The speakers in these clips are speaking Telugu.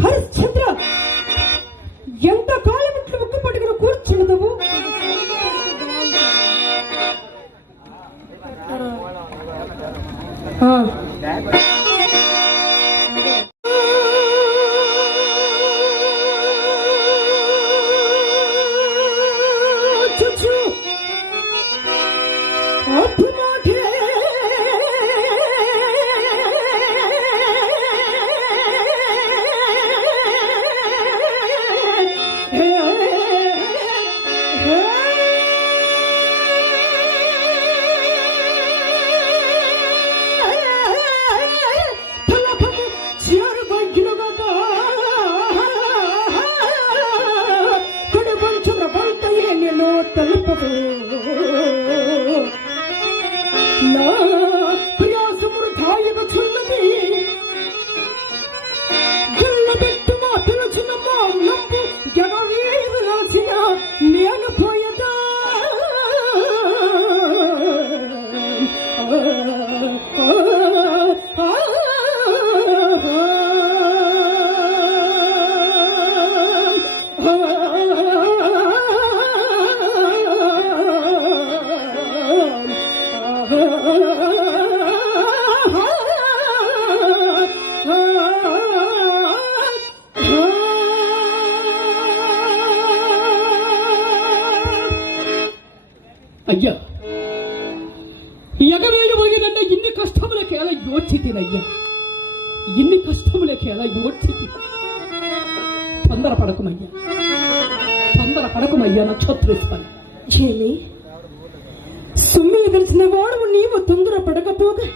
హరిశ్చంద్ర ఎంత కాలం ఇట్లు ముక్కు పట్టుకుని కూర్చున్నదవు చుచు తొందర పడకుమయ్యా తొందర పడకుమయ్యా నక్షత్రేశ్వరి ఏమి? సుమ్మిని తెలిసిన వాడు నీవు తొందర పడకపోగా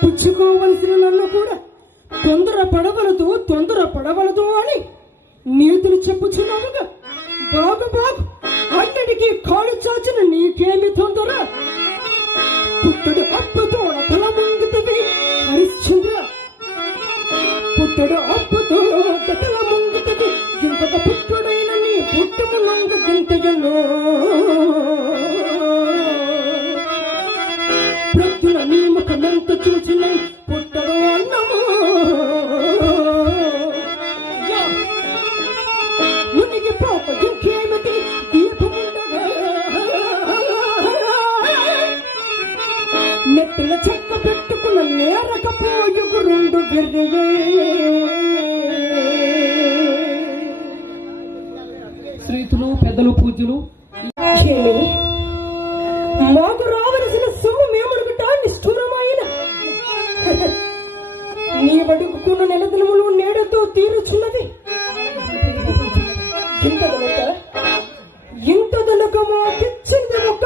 పుచ్చుకోవలసిన నన్ను కూడా తొందర పడవలదు తొందర పడవలదు అని నీతులు చెప్పుచున్నావుగా. బాగు బాగు. అక్కడికి కాలు చాచిన నీకేమి తొందర? పుట్టడు అప్పుతో తల ముంగుతుంది హరిశ్చంద్ర పుట్టడు అప్పుతో ముంగుతుంది ఇంకొక పుట్టుడైన నీ పుట్టుము నంగ గింతయను ప్రతుల నీ ముఖమంత చూసిన పుట్టడు అన్నము. మునిగి పోక ఇంకేమిటి దీపముండగా నెత్తిన చెక్క పెట్టుకున్న నేరకపోయుగు రెండు గిర్రియే. శ్రీతులు పెద్దలు పూజలు. మాకు రావలసిన సొమ్ము మేమనుకుంటా నిష్ఠురమైన. నీ బడుకున్న నెలదినములు నేడతో తీరుచున్నది. ఇంతదనక? ఇంతదనక మా పిచ్చింది ఒక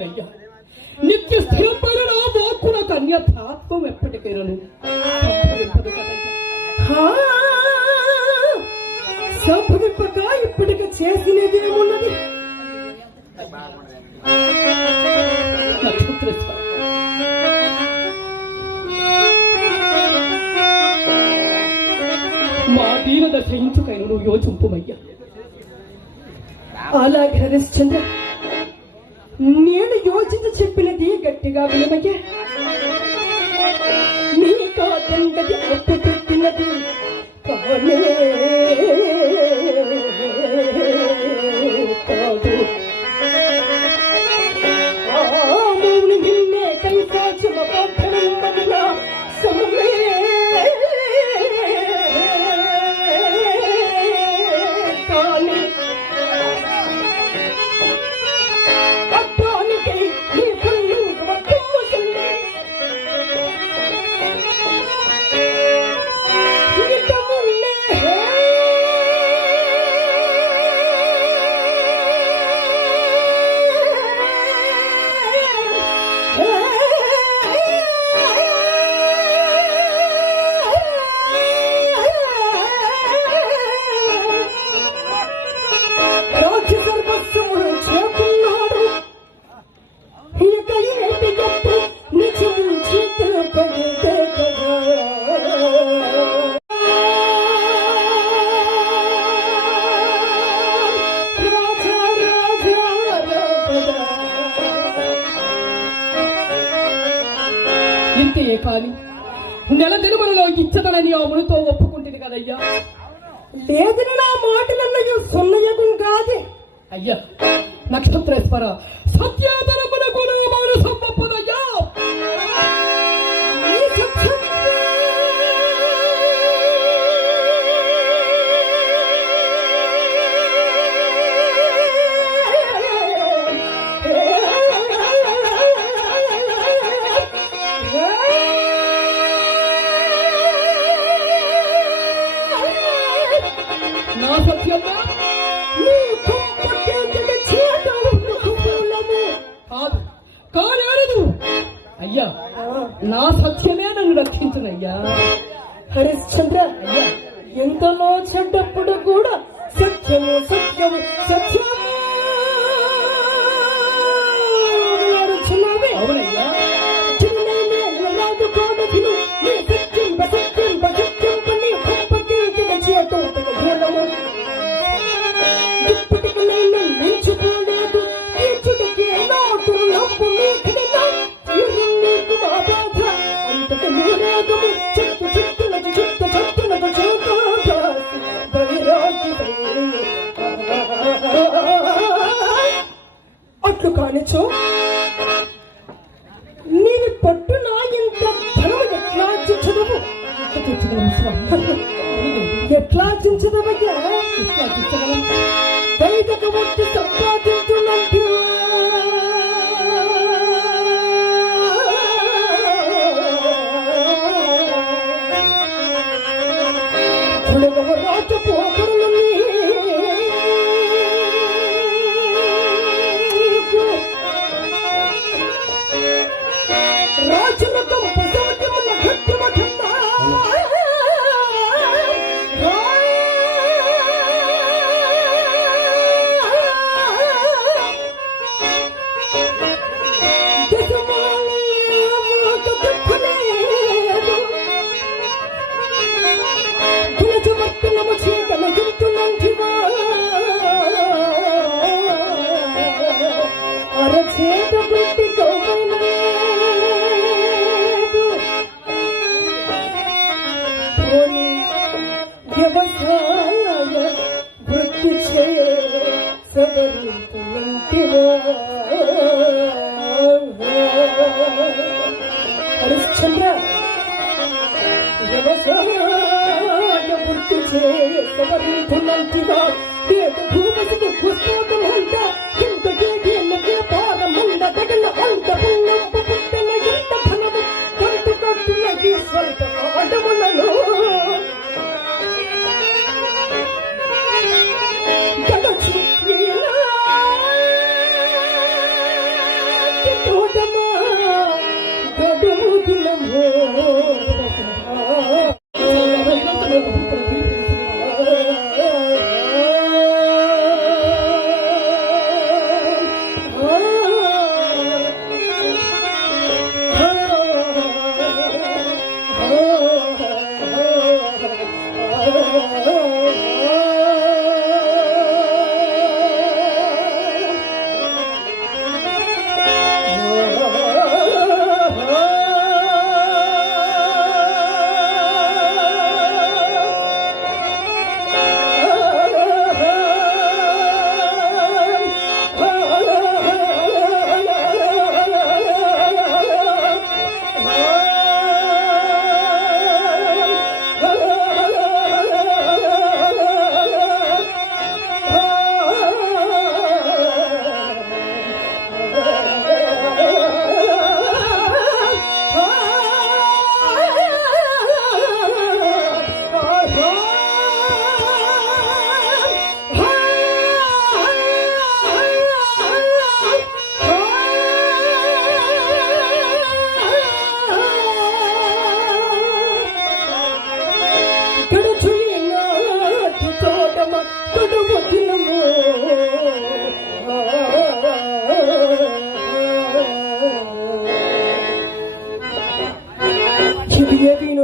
నయ్యా నిత్య స్థిరమైన వాక్కు నాకు అన్యథాత్వం ఎప్పటికైనాను. సంభవింపక ఇప్పటిక చేసినది ఏమున్నది? నక్షత్ర మా దీన దర్శించుకైన నువ్వు యోచింపుమయ్యా అలా హరిశ్చంద్ర నేను చెప్పినది గట్టిగా విలువయ్య నీ కాదండది అప్పు పెట్టినది. కానే అంటే ఏ కాని నెల తిరుమలలోకి ఇచ్చదనని అమలుతో ఒప్పుకుంటుంది కదయ్యా. లేదని నా మాటలన్నయ్య సున్నయ్యం కాదే. అయ్యా నక్షత్రేశ్వర సత్యాతర నా సత్యమే నన్ను రక్షించునయ్యా. హరిశ్చంద్ర అయ్యా ఎంతలో చెడ్డప్పుడు కూడా సత్యము సత్యము సత్యం I want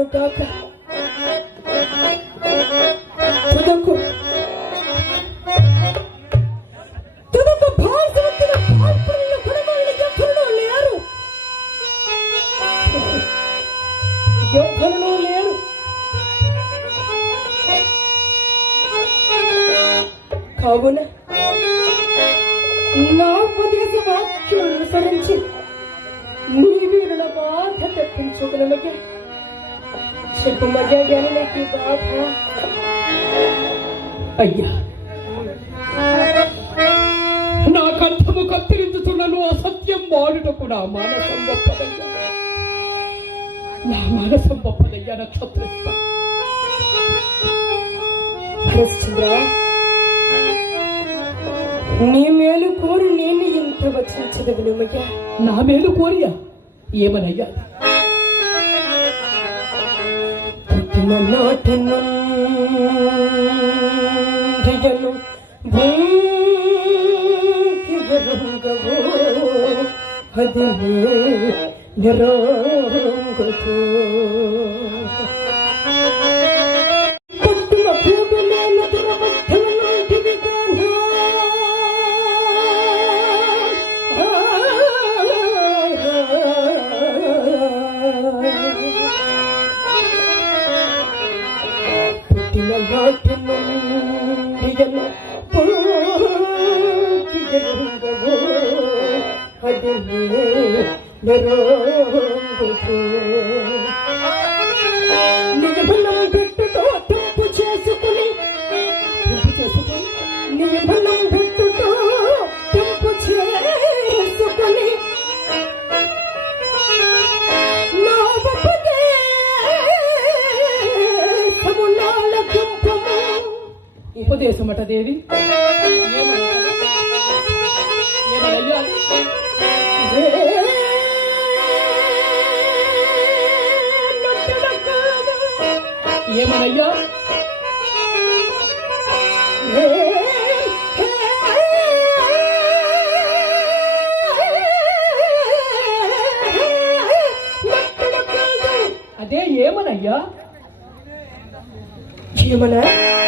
kudondoka tuduku tuduku bhar se tina bhar pullo khudamol ja khullo le aru yo khullo le aru కావున నా ఉపదేశ వాక్యం అనుసరించి నీవే నా బాధ తప్పించుకునమకే బాధ తెప్పించుకునమగే చెప్పు మధ్య జనలకి బాధ అయ్యా. నా కంఠము కత్తిరించుతున్నను అసత్యం వాడుట కూడా మానసం గొప్పదయ్యా నా మానసం గొప్పదయ్యా హరిశ్చంద్ర నీ మేలు కోరి నేను ఇంత వచించదవు నిమగే నా మేలు కోరియా? ఏమనయ్యా? من لوٹھن انديانو به کي நரோந்து ఏమనయ్యా అదే ఏమనయ్యా ఏమన్నా అసత్యమున్న